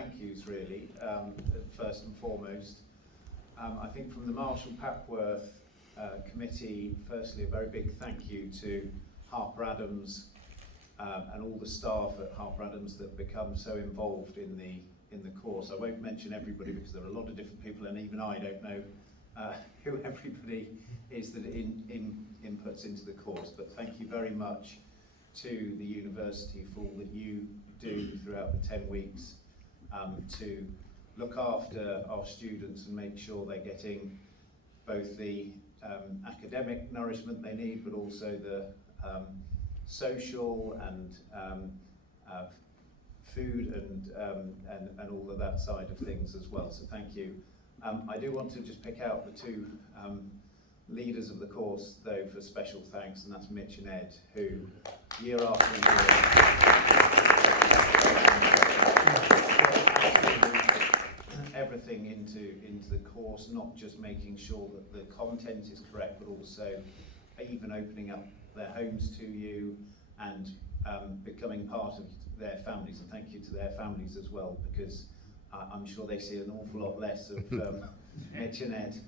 thank yous really, first and foremost. I think from the Marshal Papworth Committee, firstly a very big thank you to Harper Adams and all the staff at Harper Adams that become so involved in the course. I won't mention everybody because there are a lot of different people, and even I don't know who everybody is that inputs into the course, but thank you very much to the university for all that you do throughout the 10 weeks to look after our students and make sure they're getting both the academic nourishment they need, but also the social and food and all of that side of things as well. So thank you. I do want to just pick out the two leaders of the course though for special thanks, and that's Mitch and Ed, who year after year everything into the course, not just making sure that the content is correct, but also even opening up their homes to you and becoming part of their families. And thank you to their families as well, because I'm sure they see an awful lot less of Mitch and Ed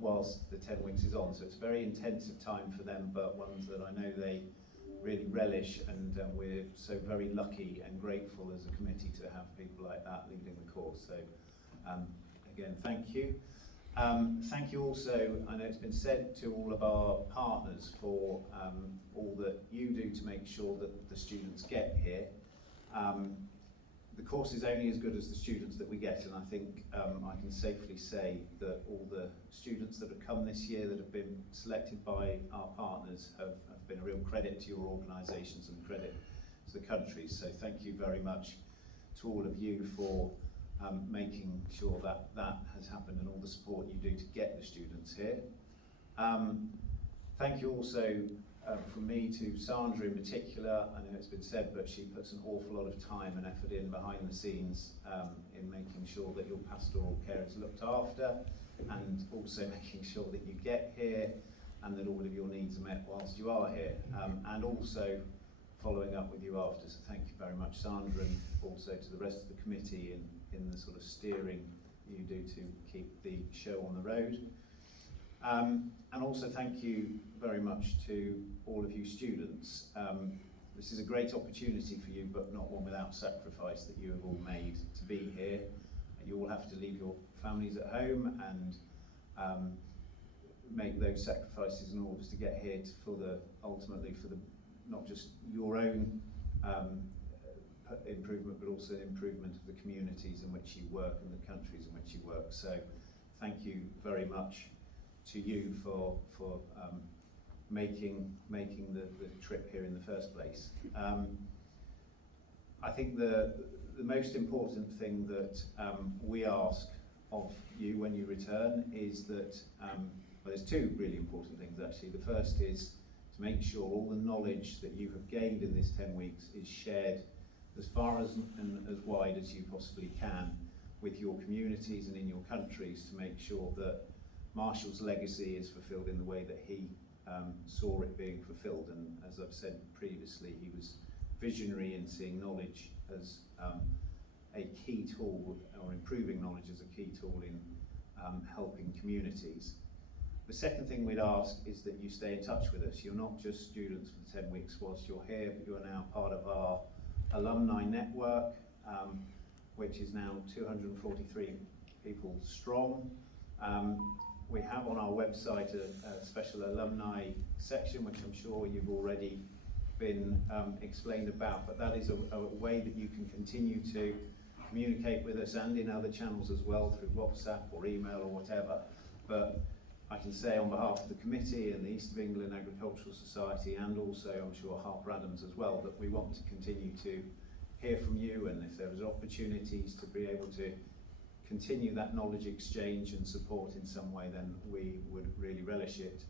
whilst the 10 weeks is on. So it's a very intensive time for them, but ones that I know they really relish, and we're so very lucky and grateful as a committee to have people like that leading the course. So again, thank you. Thank you also, I know it's been said, to all of our partners for all that you do to make sure that the students get here. The course is only as good as the students that we get, and I think I can safely say that all the students that have come this year that have been selected by our partners have been a real credit to your organisations and credit to the country. So thank you very much to all of you for making sure that that has happened and all the support you do to get the students here. Thank you also from me to Sandra in particular. I know it's been said, but she puts an awful lot of time and effort in behind the scenes in making sure that your pastoral care is looked after, and also making sure that you get here and that all of your needs are met whilst you are here, and also following up with you after. So thank you very much, Sandra, and also to the rest of the committee in the sort of steering you do to keep the show on the road. And also thank you very much to all of you students. This is a great opportunity for you, but not one without sacrifice that you have all made to be here. You all have to leave your families at home and make those sacrifices in order to get here ultimately for the not just your own improvement, but also improvement of the communities in which you work and the countries in which you work. So thank you very much to you for making the trip here in the first place. I think the most important thing that we ask of you when you return is that, well, there's two really important things actually. The first is to make sure all the knowledge that you have gained in this 10 weeks is shared as far as and as wide as you possibly can with your communities and in your countries, to make sure that Marshall's legacy is fulfilled in the way that he saw it being fulfilled. And as I've said previously, he was visionary in seeing knowledge as a key tool, or improving knowledge as a key tool in helping communities. The second thing we'd ask is that you stay in touch with us. You're not just students for the 10 weeks whilst you're here, but you are now part of our alumni network, which is now 243 people strong. We have on our website a special alumni section, which I'm sure you've already been explained about, but that is a way that you can continue to communicate with us, and in other channels as well, through WhatsApp or email or whatever. But I can say on behalf of the committee and the East of England Agricultural Society, and also I'm sure Harper Adams as well, that we want to continue to hear from you, and if there is opportunities to be able to continue that knowledge exchange and support in some way, then we would really relish it.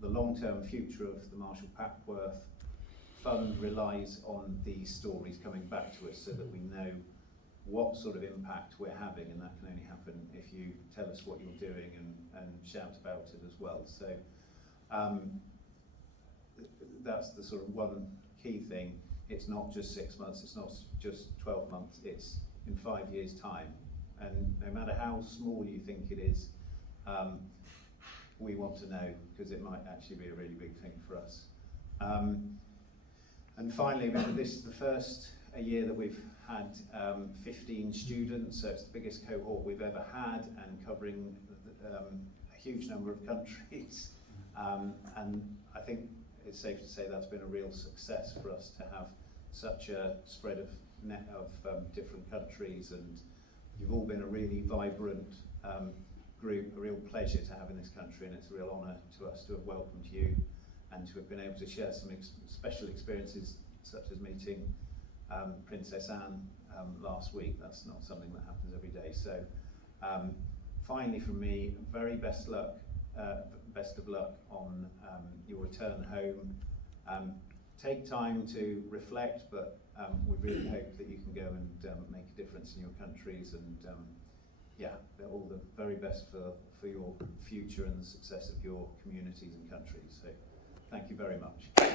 The long-term future of the Marshal Papworth Fund relies on these stories coming back to us so that we know what sort of impact we're having, and that can only happen if you tell us what you're doing and shout about it as well. So that's the sort of one key thing. It's not just 6 months, it's not just 12 months, it's in 5 years' time. And no matter how small you think it is, we want to know, because it might actually be a really big thing for us. And finally, this is the first year that we've had 15 students, so it's the biggest cohort we've ever had, and covering a huge number of countries. And I think it's safe to say that's been a real success for us to have such a spread of different countries, and you've all been a really vibrant group, a real pleasure to have in this country, and it's a real honour to us to have welcomed you and to have been able to share some special experiences, such as meeting Princess Anne last week. That's not something that happens every day. So finally from me, very best of luck on your return home. Take time to reflect, but we really hope that you can go and make a difference in your countries, and yeah, all the very best for your future and the success of your communities and countries. So thank you very much.